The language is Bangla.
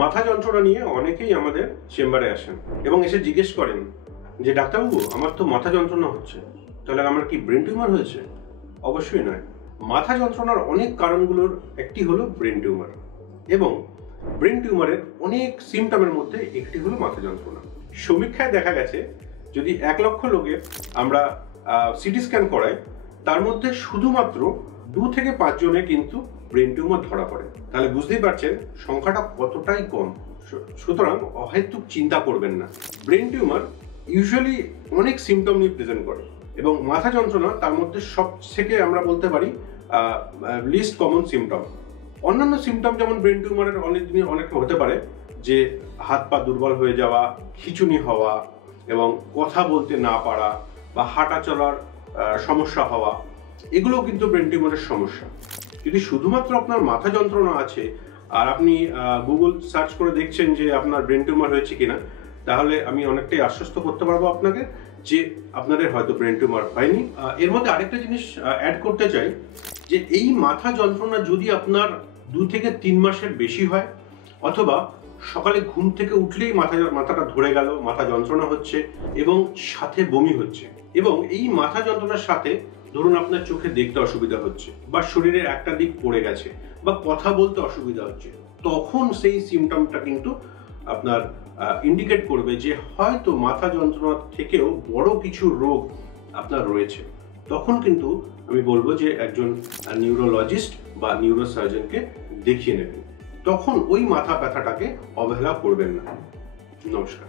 মাথা যন্ত্রণা নিয়ে অনেকেই আমাদের চেম্বারে আসেন এবং এসে জিজ্ঞেস করেন যে ডাক্তারবাবু, আমার তো মাথা যন্ত্রণা হচ্ছে, তাহলে আমার কি ব্রেন টিউমার হয়েছে? অবশ্যই নয়। মাথা যন্ত্রণার অনেক কারণগুলোর একটি হলো ব্রেন টিউমার, এবং ব্রেন টিউমারের অনেক সিমটমের মধ্যে একটি হলো মাথা যন্ত্রণা। সমীক্ষায় দেখা গেছে যদি 1 লক্ষ লোকের আমরা সিটি স্ক্যান করাই, তার মধ্যে শুধুমাত্র 2 থেকে 5 জনের কিন্তু ব্রেন টিউমার ধরা পড়ে। তাহলে বুঝতেই পারছেন সংখ্যাটা কতটাই কম। সুতরাং অহেতুক চিন্তা করবেন না। ব্রেন টিউমার ইউজুয়ালি অনেক সিমটম নিয়ে প্রেজেন্ট করে, এবং মাথা যন্ত্রণা তার মধ্যে সবথেকে আমরা বলতে পারি লিস্ট কমন সিমটম। অন্যান্য সিমটম যেমন ব্রেন টিউমারের অনেক হতে পারে যে হাত পা দুর্বল হয়ে যাওয়া, খিঁচুনি হওয়া, এবং কথা বলতে না পারা বা হাঁটা চলার সমস্যা হওয়া, এগুলোও কিন্তু ব্রেন টিউমারের সমস্যা। যদি শুধুমাত্র আপনার মাথা যন্ত্রণা আছে আর আপনি গুগল সার্চ করে দেখছেন যে আপনার ব্রেন টিউমার হয়েছে কিনা, তাহলে আমি অনেকটাই আশ্বস্ত করতে পারবো আপনাকে যে আপনাদের হয়তো ব্রেন টিউমার হয়নি। এর মধ্যে আরেকটা জিনিস অ্যাড করতে চাই যে এই মাথা যন্ত্রণা যদি আপনার 2 থেকে 3 মাসের বেশি হয়, অথবা সকালে ঘুম থেকে উঠলেই মাথাটা ধরে গেল, মাথা যন্ত্রণা হচ্ছে এবং সাথে বমি হচ্ছে, এবং এই মাথা যন্ত্রণার সাথে ধরুন আপনার চোখে দেখতে অসুবিধা হচ্ছে, বা শরীরের একটা দিক পড়ে গেছে, বা কথা বলতে অসুবিধা হচ্ছে, তখন সেই সিমটমটা কিন্তু আপনার ইন্ডিকেট করবে যে হয়তো মাথা যন্ত্রণা থেকেও বড় কিছু রোগ আপনার রয়েছে। তখন কিন্তু আমি বলবো যে একজন নিউরোলজিস্ট বা নিউরোসার্জনকে দেখিয়ে নেবেন। তখন ওই মাথা ব্যথাটাকে অবহেলা করবেন না। নমস্কার।